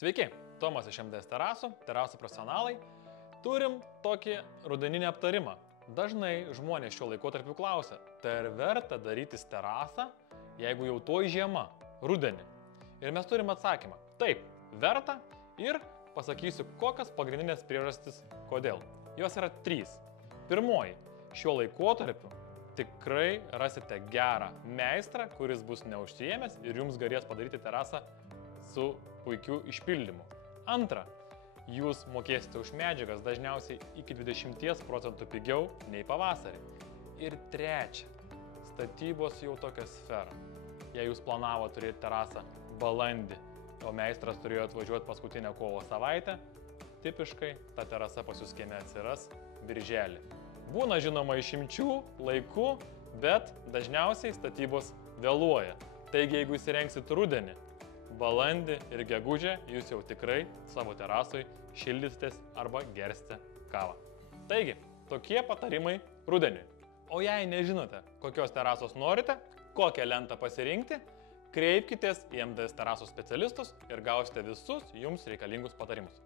Sveiki, Tomas iš MDS terasų profesionalai. Turim tokį rudeninį aptarimą. Dažnai žmonės šiuo laikotarpiu klausia, tai ar verta darytis terasą, jeigu jau toj žiema, rudenį? Ir mes turim atsakymą. Taip, verta ir pasakysiu, kokias pagrindinės priežastis, kodėl. Jos yra 3. Pirmoji, šiuo laikotarpiu tikrai rasite gerą meistrą, kuris bus neužsiėmęs ir jums galės padaryti terasą su puikiu išpildymu. Antra, jūs mokėsite už medžiagas dažniausiai iki 20% pigiau nei pavasarį. Ir trečia, statybos jau tokia sfera. Jei jūs planavo turėti terasą balandį, o meistras turėjo atvažiuoti paskutinę kovo savaitę, tipiškai ta terasa pas jūs kieme atsiras birželį. Būna žinoma išimčių, laikų, bet dažniausiai statybos vėluoja. Taigi, jeigu įsirengsit rudenį, balandį ir gegužę, jūs jau tikrai savo terasui šildysitės arba gersite kavą. Taigi, tokie patarimai rudeniui. O jei nežinote, kokios terasos norite, kokią lentą pasirinkti, kreipkitės į MDS terasų specialistus ir gausite visus jums reikalingus patarimus.